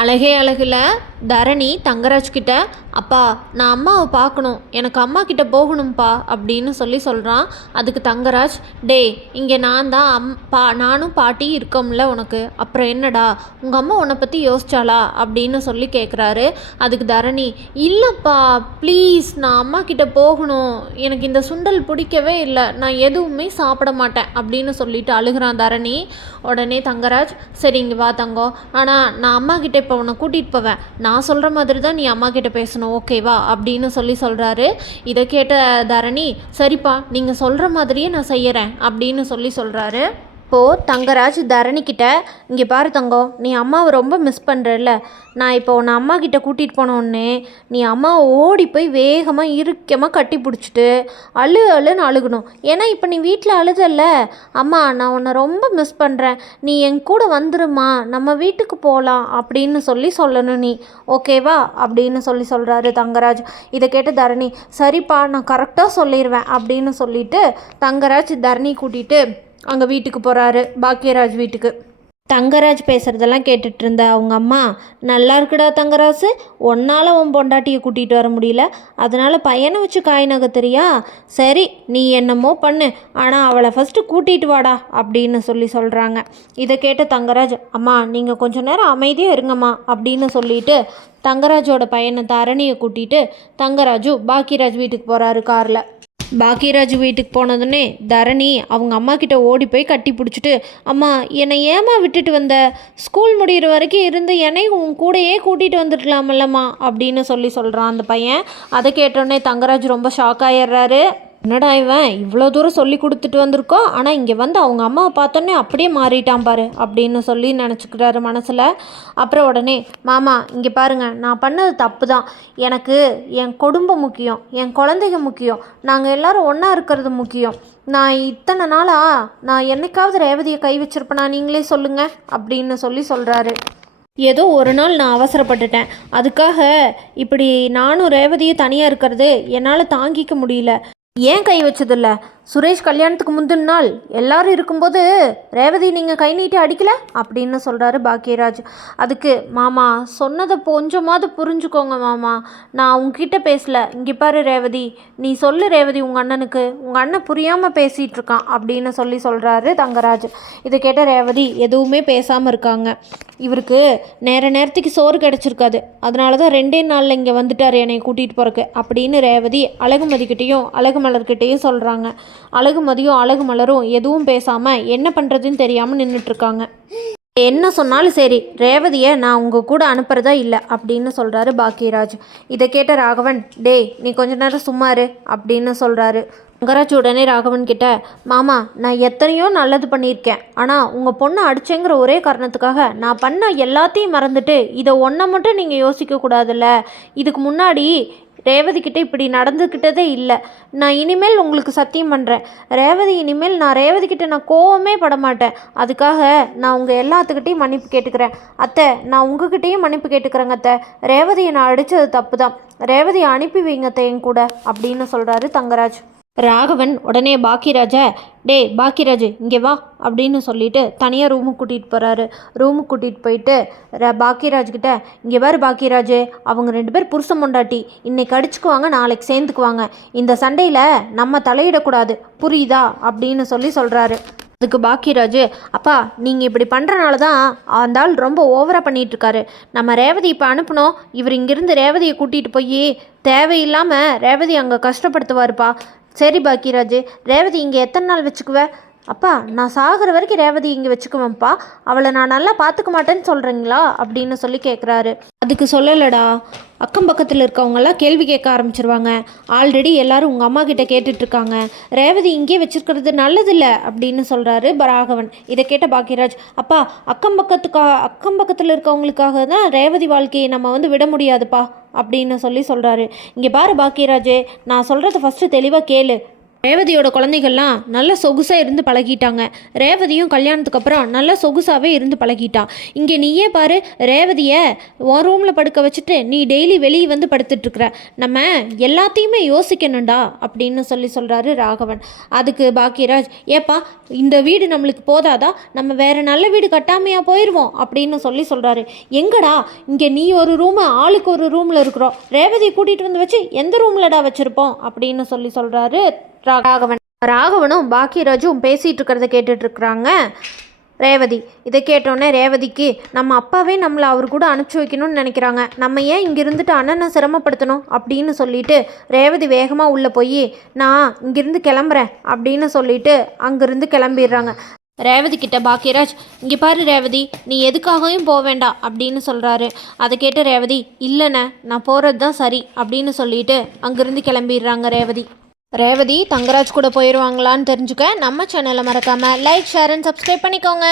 அழகே அழகுல தரணி தங்கராஜ் கிட்ட, அப்பா நான் அம்மாவை பார்க்கணும், எனக்கு அம்மா கிட்ட போகணும்ப்பா அப்படின்னு சொல்கிறான். அதுக்கு தங்கராஜ், டே இங்கே நான் தான் நானும் பாட்டி இருக்கோம்ல உனக்கு, அப்புறம் என்னடா உங்கள் அம்மா உன்னை பற்றி யோசிச்சாளா அப்படின்னு கேட்குறாரு. அதுக்கு தரணி, இல்லைப்பா ப்ளீஸ் நான் அம்மா கிட்ட போகணும், எனக்கு இந்த சுண்டல் பிடிக்கவே இல்லை, நான் எதுவுமே சாப்பிட மாட்டேன் அப்படின்னு சொல்லிட்டு அழுகிறான் தரணி. உடனே தங்கராஜ், சரி இங்கே வா தங்கம், ஆனால் நான் அம்மா கிட்ட இப்போ உன்னை கூட்டிகிட்டு போவேன், நான் சொல்கிற மாதிரி தான் நீ அம்மா கிட்ட பேசணும், ஓகேவா அப்படின்னு சொல்கிறாரு. இதை கேட்ட தரணி, சரிப்பா நீங்கள் சொல்கிற மாதிரியே நான் செய்கிறேன் அப்படின்னு சொல்கிறாரு. இப்போது தங்கராஜ் தரணிக்கிட்ட, இங்கே பாரு தங்கம், நீ அம்மாவை ரொம்ப மிஸ் பண்ணுறல்ல, நான் இப்போ உன்னை அம்மா கிட்டே கூட்டிகிட்டு போனோடனே நீ அம்மாவை ஓடி போய் வேகமாக இறுக்கமாக கட்டி பிடிச்சிட்டு அழுன்னு அழுகணும். ஏன்னா இப்போ நீ வீட்டில் அழுதல்ல, அம்மா நான் உன்னை ரொம்ப மிஸ் பண்ணுறேன், நீ என் கூட வந்துருமா, நம்ம வீட்டுக்கு போகலாம் அப்படின்னு சொல்லணும் நீ, ஓகேவா அப்படின்னு சொல்கிறாரு தங்கராஜ். இதை கேட்டு தரணி, சரிப்பா நான் கரெக்டாக சொல்லிடுவேன் அப்படின்னு சொல்லிட்டு தங்கராஜ் தரணி கூட்டிகிட்டு அங்கே வீட்டுக்கு போகிறாரு, பாக்கியராஜ் வீட்டுக்கு. தங்கராஜ் பேசுகிறதெல்லாம் கேட்டுட்டு இருந்த அவங்க அம்மா, நல்லா இருக்குடா தங்கராஜ், ஒன்னால் உன் பொண்டாட்டியை கூட்டிகிட்டு வர முடியல, அதனால் பையனை வச்சு காய் நகர்த்துறியா, சரி நீ என்னமோ பண்ணு, ஆனால் அவளை ஃபஸ்ட்டு கூட்டிகிட்டு வாடா அப்படின்னு சொல்கிறாங்க. இதை கேட்ட தங்கராஜ், அம்மா நீங்கள் கொஞ்சம் நேரம் அமைதியாக இருங்கம்மா அப்படின்னு சொல்லிட்டு தங்கராஜோட பையனை தரணியை கூட்டிகிட்டு தங்கராஜு பாக்கியராஜ் வீட்டுக்கு போகிறாரு காரில். பாக்கியராஜ் வீட்டுக்கு போனதுன்னே தரணி அவங்க அம்மா கிட்ட ஓடி போய் கட்டி பிடிச்சிட்டு, அம்மா என்னை ஏமா விட்டுட்டு வந்த, ஸ்கூல் முடிகிற வரைக்கும் இருந்து என்னை உன் கூடையே கூட்டிகிட்டு வந்துருக்கலாமல்லம்மா அப்படின்னு சொல்கிறான் அந்த பையன். அதை கேட்டோடனே தங்கராஜ் ரொம்ப ஷாக் ஆகிடுறாரு. என்னடா இவன் இவ்வளோ தூரம் சொல்லி கொடுத்துட்டு வந்திருக்கோம், ஆனால் இங்கே வந்து அவங்க அம்மாவை பார்த்தோன்னே அப்படியே மாறிட்டான் பாரு அப்படின்னு நினச்சிக்கிறாரு மனசில். அப்புறம் உடனே, மாமா இங்கே பாருங்கள், நான் பண்ணது தப்பு தான், எனக்கு என் குடும்பம் முக்கியம், என் குழந்தைங்க முக்கியம், நாங்கள் எல்லோரும் ஒன்றா இருக்கிறது முக்கியம், நான் இத்தனை நாளாக நான் என்னைக்காவது ரேவதியை கை வச்சிருப்பேனா நீங்களே சொல்லுங்கள் அப்படின்னு சொல்கிறாரு. ஏதோ ஒரு நாள் நான் அவசரப்பட்டுட்டேன், அதுக்காக இப்படி நானும் ரேவதியும் தனியாக இருக்கிறது என்னால் தாங்கிக்க முடியல. ஏன் கை வச்சதில்ல, சுரேஷ் கல்யாணத்துக்கு முந்தின நாள் எல்லாரும் இருக்கும்போது ரேவதி நீங்கள் கை நீட்டி அடிக்கல அப்படின்னு சொல்கிறாரு பாக்கியராஜ். அதுக்கு, மாமா சொன்னதை கொஞ்சமாவது புரிஞ்சுக்கோங்க மாமா, நான் உங்ககிட்ட பேசல, இங்கே பாரு ரேவதி, நீ சொல்லு ரேவதி உங்கள் அண்ணனுக்கு, உங்கள் அண்ணன் புரியாமல் பேசிகிட்டு இருக்கான் அப்படின்னு சொல்கிறாரு தங்கராஜ். இதை கேட்ட ரேவதி எதுவுமே பேசாமல் இருக்காங்க. இவருக்கு நேரத்துக்கு சோறு கிடச்சிருக்காது, அதனால தான் 2 நாளில் இங்கே வந்துட்டார் என்னை கூட்டிகிட்டு போகிறக்கு அப்படின்னு ரேவதி அழகுமதிக்கிட்டேயும் அழகுமலர்கிட்டையும் சொல்கிறாங்க. அழகுமதியும் அழகுமலரும் எதுவும் பேசாமல் என்ன பண்ணுறதுன்னு தெரியாமல் நின்றுட்டுருக்காங்க. என்ன சொன்னாலும் சரி, ரேவதியை நான் உங்கள் கூட அனுப்புகிறதா இல்லை அப்படின்னு சொல்கிறாரு பாக்கியராஜ். இதை கேட்ட ராகவன், டேய் நீ கொஞ்ச நேரம் சும்மாரு அப்படின்னு சொல்கிறாரு. தங்கராஜ் உடனே ராகவன் கிட்ட, மாமா நான் எத்தனையோ நல்லது பண்ணியிருக்கேன், ஆனால் உங்கள் பொண்ணை அடிச்சேங்கிற ஒரே காரணத்துக்காக நான் பண்ண எல்லாத்தையும் மறந்துட்டு இதை ஒன்றை மட்டும் நீங்கள் யோசிக்கக்கூடாதுல்ல, இதுக்கு முன்னாடி ரேவதிக்கிட்ட இப்படி நடந்துக்கிட்டதே இல்லை, நான் இனிமேல் உங்களுக்கு சத்தியம் பண்ணுறேன், இனிமேல் நான் ரேவதிக்கிட்ட நான் கோவமே பட மாட்டேன், அதுக்காக நான் உங்கள் எல்லாத்துக்கிட்டையும் மன்னிப்பு கேட்டுக்கிறேன் அத்தை, நான் உங்ககிட்டையும் மன்னிப்பு கேட்டுக்கிறேங்க அத்தை, ரேவதியை நான் அடித்தது தப்பு தான், ரேவதியை அனுப்பி வைங்க அத்தை என் கூட அப்படின்னு சொல்கிறாரு தங்கராஜ். ராகவன் உடனே பாக்கியராஜை, டே பாக்கியராஜ் இங்கே வா அப்படின்னு சொல்லிட்டு தனியாக ரூமுக்கு கூட்டிகிட்டு போகிறாரு. ரூமுக்கு கூட்டிகிட்டு போயிட்டு பாக்கியராஜ்கிட்ட, இங்கே பாரு பாக்கியராஜ், அவங்க 2 பேர் புருஷன் பொண்டாட்டி, இன்னைக்கு அடிச்சுக்குவாங்க நாளைக்கு சேர்ந்துக்குவாங்க, இந்த சண்டையில் நம்ம தலையிடக்கூடாது புரியுதா அப்படின்னு சொல்கிறாரு. அதுக்கு பாக்கியராஜ், அப்பா நீங்கள் இப்படி பண்ணுறனால தான் அந்த ஆள் ரொம்ப ஓவராக பண்ணிகிட்ருக்காரு, நம்ம ரேவதி இப்போ அனுப்பணும், இவர் இங்கேருந்து ரேவதியை கூட்டிகிட்டு போய் தேவையில்லாமல் ரேவதி அங்கே கஷ்டப்படுத்துவாருப்பா. சரி பாக்கியராஜ், ரேவதி இங்கே எத்தனை நாள் வச்சுக்குவ, அப்பா நான் சாகிற வரைக்கும் ரேவதி இங்கே வச்சுக்குவேன்ப்பா, அவளை நான் நல்லா பார்த்துக்க மாட்டேன்னு சொல்கிறீங்களா அப்படின்னு கேட்குறாரு. அதுக்கு சொல்லலடா, அக்கம் பக்கத்தில் இருக்கவங்கெல்லாம் கேள்வி கேட்க ஆரம்பிச்சிருவாங்க, ஆல்ரெடி எல்லாரும் உங்கள் அம்மா கிட்டே கேட்டுட்ருக்காங்க, ரேவதி இங்கே வச்சுருக்கிறது நல்லதில்லை அப்படின்னு சொல்கிறாரு ராகவன். இதை கேட்ட பாக்கியராஜ், அப்பா அக்கம் பக்கத்தில் இருக்கவங்களுக்காக தான் ரேவதி வாழ்க்கையை நம்ம விட முடியாதுப்பா அப்படின்னு சொல்கிறாரு. இங்கே பாரு பாக்கியராஜ், நான் சொல்கிறத ஃபஸ்ட்டு தெளிவாக கேளு, ரேவதியோட குழந்தைகள்லாம் நல்ல சொகுசாக இருந்து பழகிட்டாங்க. ரேவதியும் கல்யாணத்துக்கு அப்புறம் நல்ல சொகுசாகவே இருந்து பழகிட்டா. இங்கே நீயே பாரு, ரேவதியை உன் ரூமில் படுக்க வச்சுட்டு நீ டெய்லி வெளியே வந்து படுத்துட்ருக்குற. நம்ம எல்லாத்தையுமே யோசிக்கணும்டா அப்படின்னு சொல்கிறாரு ராகவன். அதுக்கு பாக்கியராஜ், ஏப்பா இந்த வீடு நம்மளுக்கு போதாதா, நம்ம வேறு நல்ல வீடு கட்டாமையாக போயிடுவோம் அப்படின்னு சொல்கிறாரு. எங்கடா இங்கே நீ ஒரு ரூமு ஆளுக்கு ஒரு ரூமில் இருக்கிறோம், ரேவதியை கூட்டிகிட்டு வந்து வச்சு எந்த ரூம்லடா வச்சுருப்போம் அப்படின்னு சொல்கிறாரு ராகவனும் பாக்கியராஜும் பேசிகிட்டு இருக்கிறத கேட்டுட்ருக்குறாங்க. ரேவதி இதை கேட்டோன்னே ரேவதிக்கு நம்ம அப்பாவே நம்மளை அவர் கூட அனுப்பிச்சி வைக்கணும்னு நினைக்கிறாங்க, நம்ம ஏன் இங்கே இருந்துட்டு அண்ணனை சிரமப்படுத்தணும் அப்படின்னு சொல்லிட்டு ரேவதி வேகமாக உள்ளே போய் நான் இங்கேருந்து கிளம்புறேன் அப்படின்னு சொல்லிட்டு அங்கேருந்து கிளம்பிடுறாங்க. ரேவதி கிட்ட பாக்கியராஜ், இங்கே பாரு ரேவதி, நீ எதுக்காகவும் போக வேண்டாம் அப்படின்னு சொல்கிறாரு. அதை கேட்டு ரேவதி, இல்லைண்ணே நான் போகிறது தான் சரி அப்படின்னு சொல்லிட்டு அங்கேருந்து கிளம்பிடுறாங்க ரேவதி தங்கராஜ் கூட போயிடுவாங்களான்னு தெரிஞ்சுக்க நம்ம சேனலை மறக்காமல் லைக், ஷேர் அண்ட் சப்ஸ்கிரைப் பண்ணிக்கோங்க.